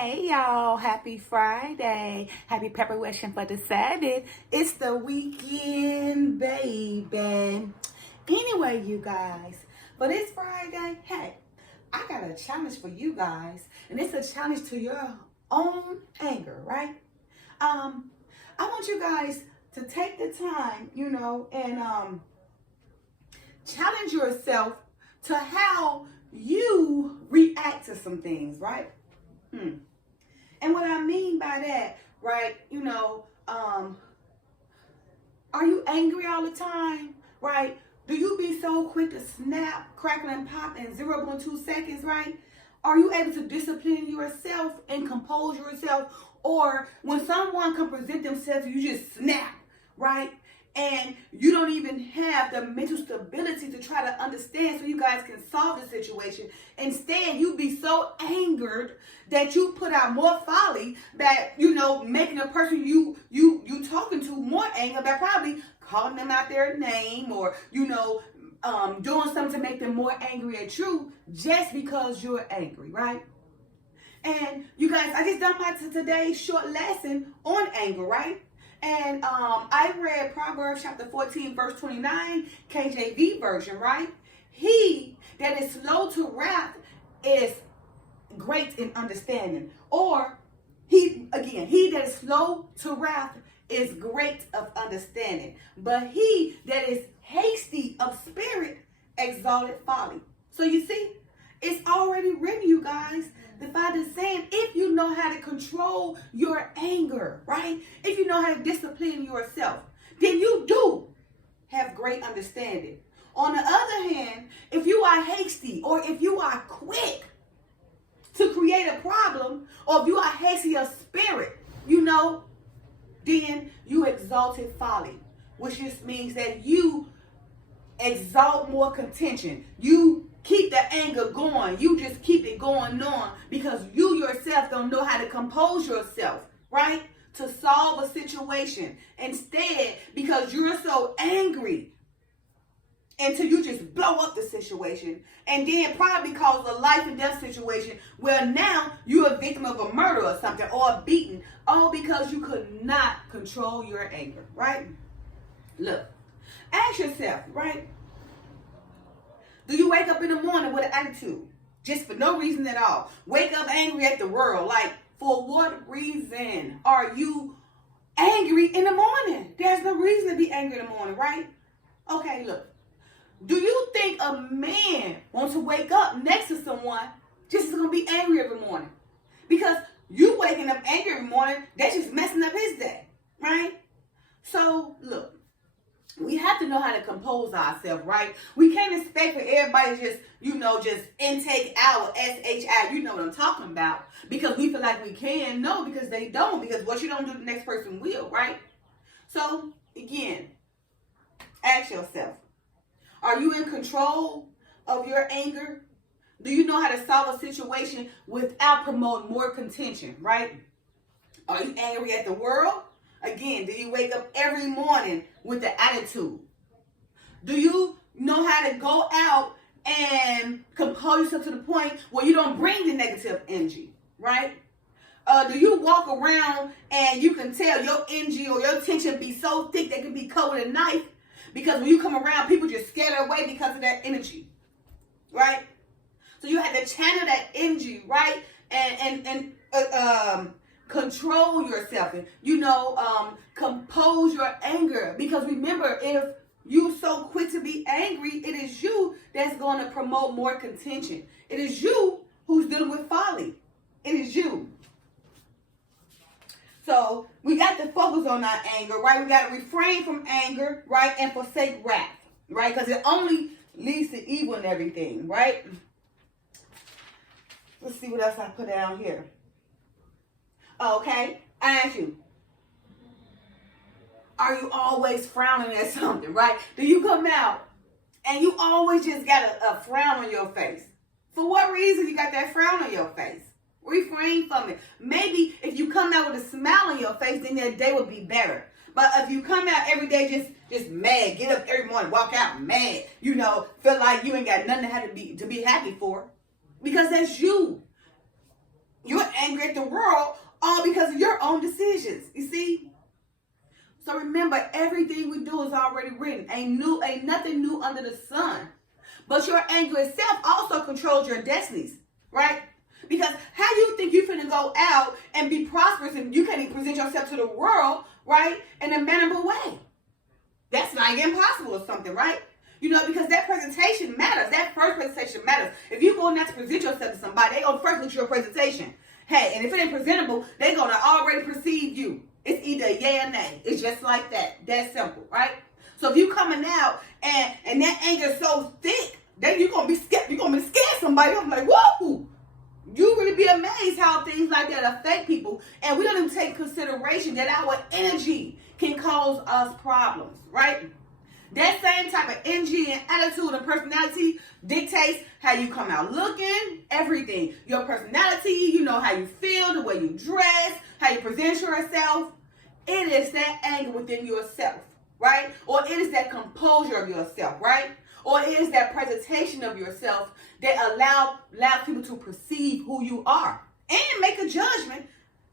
Hey y'all, happy Friday. Happy preparation for the Sabbath. It's the weekend, baby. Anyway, you guys, for this Friday, hey, I got a challenge for you guys. And it's a challenge to your own anger, right? I want you guys to take the time, and challenge yourself to how you react to some things, right? And what I mean by that, right, are you angry all the time, right? Do you be so quick to snap, crackle, and pop in 0.2 seconds, right? Are you able to discipline yourself and compose yourself? Or when someone can present themselves, you just snap, right? And you don't even have the mental stability to try to understand so you guys can solve the situation. Instead, you be so angered that you put out more folly that, making the person you talking to more anger by probably calling them out their name or, doing something to make them more angry at you just because you're angry, right? And you guys, I just done my today's short lesson on anger, right? And I read Proverbs chapter 14, verse 29, KJV version, right? He that is slow to wrath is great in understanding. Or he that is slow to wrath is great of understanding. But he that is hasty of spirit exalted folly. So you see, it's already written, you guys. The Father's saying, if you know how to control your anger, right? If you know how to discipline yourself, then you do have great understanding. On the other hand, if you are hasty or if you are quick to create a problem, or if you are hasty of spirit, then you exalted folly, which just means that you exalt more contention. You keep the anger going. You just keep it going on because you yourself don't know how to compose yourself, right? To solve a situation. Instead, because you're so angry until you just blow up the situation and then probably cause a life and death situation where now you're a victim of a murder or something or a beating, all because you could not control your anger, right? Look, ask yourself, right? Do you wake up in the morning with an attitude? Just for no reason at all. Wake up angry at the world. Like, for what reason are you angry in the morning? There's no reason to be angry in the morning, right? Okay, look. Do you think a man wants to wake up next to someone just going to be angry every morning? Because you waking up angry every morning, that's just messing up his day, right? So, look. We have to know how to compose ourselves, right? We can't expect for everybody to just intake out SHI. You know what I'm talking about. Because we feel like we can. No, because they don't. Because what you don't do, the next person will, right? So, again, ask yourself, are you in control of your anger? Do you know how to solve a situation without promoting more contention, right? Are you angry at the world? Again, do you wake up every morning with the attitude? Do you know how to go out and compose yourself to the point where you don't bring the negative energy, right? Do you walk around and you can tell your energy or your tension be so thick that it can be cut with a knife? Because when you come around, people just scatter away because of that energy, right? So you have to channel that energy, right? And control yourself and, compose your anger. Because remember, if you so quick to be angry, it is you that's going to promote more contention. It is you who's dealing with folly. It is you. So we got to focus on our anger, right? We got to refrain from anger, right? And forsake wrath, right? Because it only leads to evil and everything, right? Let's see what else I put down here. Okay, I ask you, are you always frowning at something, right? Do you come out and you always just got a frown on your face? For what reason you got that frown on your face? Refrain from it. Maybe if you come out with a smile on your face, then that day would be better. But if you come out every day just mad, get up every morning, walk out mad, feel like you ain't got nothing to be happy for, because that's you. You're angry at the world, all because of your own decisions. You see? So remember, everything we do is already written. Ain't nothing new under the sun. But your anger itself also controls your destinies, right? Because how you think you're finna go out and be prosperous and you can't even present yourself to the world, right, in a manageable way? That's like impossible or something, right? You know, because that presentation matters. That first presentation matters. If you're going out to present yourself to somebody, they gonna first look at your presentation. Hey, and if it ain't presentable, they're gonna already perceive you. It's either yay or nay. It's just like that. That's simple, right? So if you coming out and that anger is so thick, then you're gonna be scared. You're gonna be scared somebody. I'm like, whoa! You really be amazed how things like that affect people, and we don't even take consideration that our energy can cause us problems, right? That same type of energy and attitude and personality dictates how you come out looking, everything. Your personality, you know, how you feel, the way you dress, how you present yourself. It is that anger within yourself, right? Or it is that composure of yourself, right? Or it is that presentation of yourself that allows people to perceive who you are and make a judgment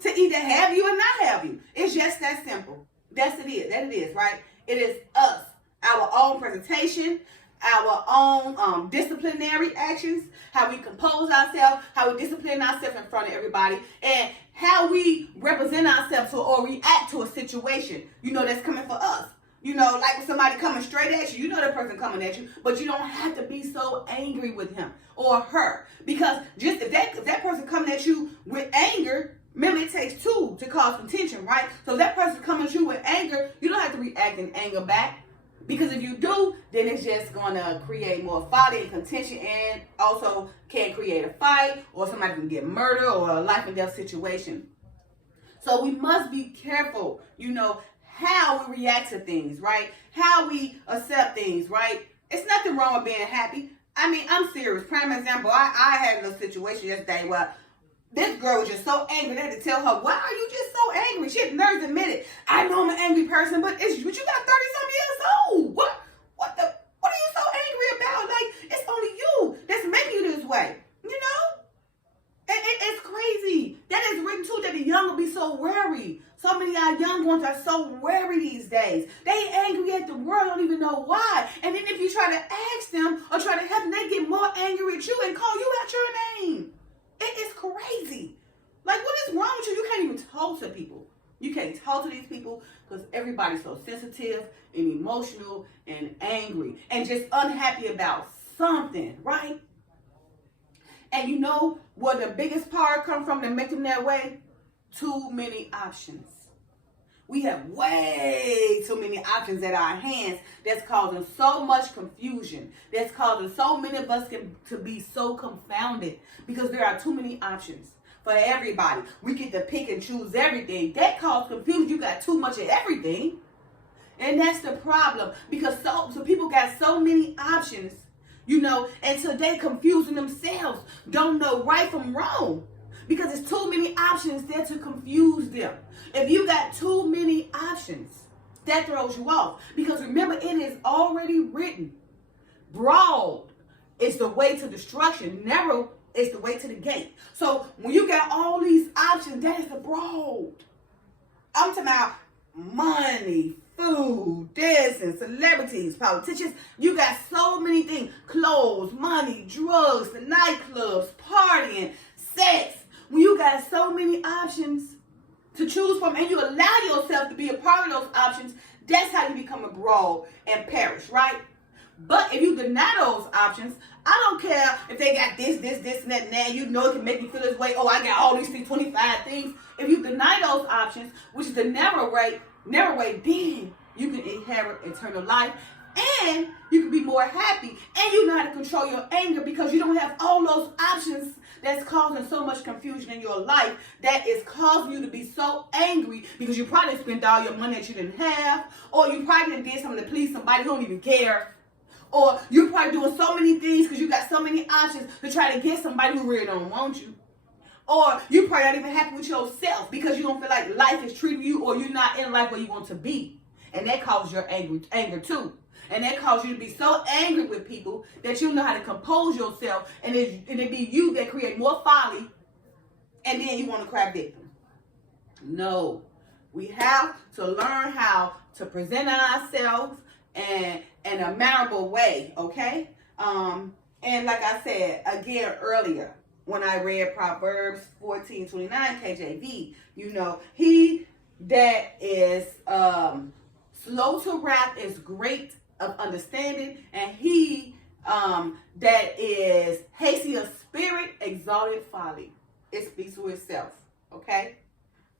to either have you or not have you. It's just that simple. That it is, right? It is us, our own presentation, our own disciplinary actions, how we compose ourselves, how we discipline ourselves in front of everybody, and how we represent ourselves or react to a situation, you know, that's coming for us. You know, like when somebody coming straight at you, you know that person coming at you, but you don't have to be so angry with him or her. Because just if that person coming at you with anger, remember it takes two to cause contention, right? So if that person coming at you with anger, you don't have to react in anger back. Because if you do, then it's just going to create more folly and contention, and also can create a fight, or somebody can get murdered, or a life and death situation. So we must be careful, you know, how we react to things, right? How we accept things, right? It's nothing wrong with being happy. I mean, I'm serious. Prime example, I had a situation yesterday where this girl was just so angry. They had to tell her, why are you just so angry? She had nerves to admit it. I know I'm an angry person, but you got 30-some years old. What are you so angry about? Like, it's only you that's making you this way, you know? It's crazy. That is written too, that the young will be so wary. So many of our young ones are so wary these days. They angry at the world, don't even know why. And then if you try to ask them or try to help them, they get more angry at you and call you out your name. It is crazy. Like, what is wrong with you? You can't even talk to people. You can't talk to these people because everybody's so sensitive and emotional and angry and just unhappy about something, right? And you know where the biggest part comes from that make them that way? Too many options. We have way too many options at our hands that's causing so much confusion. That's causing so many of us to be so confounded because there are too many options for everybody. We get to pick and choose everything. That causes confusion. You got too much of everything. And that's the problem because so people got so many options, you know, and so they confusing themselves, don't know right from wrong. Because there's too many options there to confuse them. If you got too many options, that throws you off. Because remember, it is already written. Broad is the way to destruction. Narrow is the way to the gate. So when you got all these options, that is the broad. I'm talking about money, food, this, and celebrities, politicians. You got so many things. Clothes, money, drugs, the nightclubs, partying, sex. When you got so many options to choose from and you allow yourself to be a part of those options, that's how you become abroad and perish, right? But if you deny those options, I don't care if they got this, and that, you know it can make me feel this way. Oh, I got all these things, 25 things. If you deny those options, which is the narrow way, then you can inherit eternal life. And you can be more happy. And you know how to control your anger because you don't have all those options that's causing so much confusion in your life that is causing you to be so angry because you probably spent all your money that you didn't have, or you probably did something to please somebody who don't even care, or you're probably doing so many things because you got so many options to try to get somebody who really don't want you. Or you probably not even happy with yourself because you don't feel like life is treating you or you're not in life where you want to be. And that causes your anger too. And that causes you to be so angry with people that you know how to compose yourself, and it be you that create more folly and then you want to cry victim. No. We have to learn how to present ourselves in a mannerable way, okay? And like I said again earlier, when I read Proverbs 14:29 KJV, you know, he that is slow to wrath is great of understanding, and he that is hasty of spirit exalted folly. It speaks to itself, okay?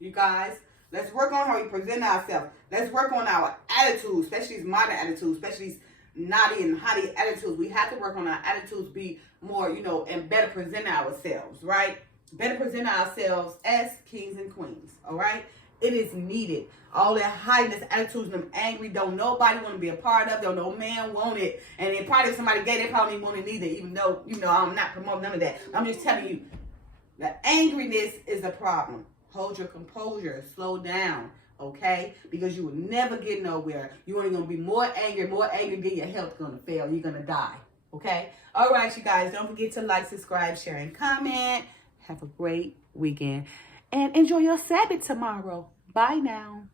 You guys, let's work on how we present ourselves. Let's work on our attitudes, especially these modern attitudes, especially these naughty and haughty attitudes. We have to work on our attitudes, be more, you know, and better present ourselves, right? Better present ourselves as kings and queens, all right? It is needed. All that haughtiness, attitudes, and them angry, don't nobody want to be a part of. Don't no man want it. And then probably if somebody gay, they probably don't want it either, even though, you know, I'm not promoting none of that. I'm just telling you, the angriness is a problem. Hold your composure. Slow down, okay? Because you will never get nowhere. You're only going to be more angry, then your health's going to fail. You're going to die, okay? All right, you guys. Don't forget to like, subscribe, share, and comment. Have a great weekend. And enjoy your Sabbath tomorrow. Bye now.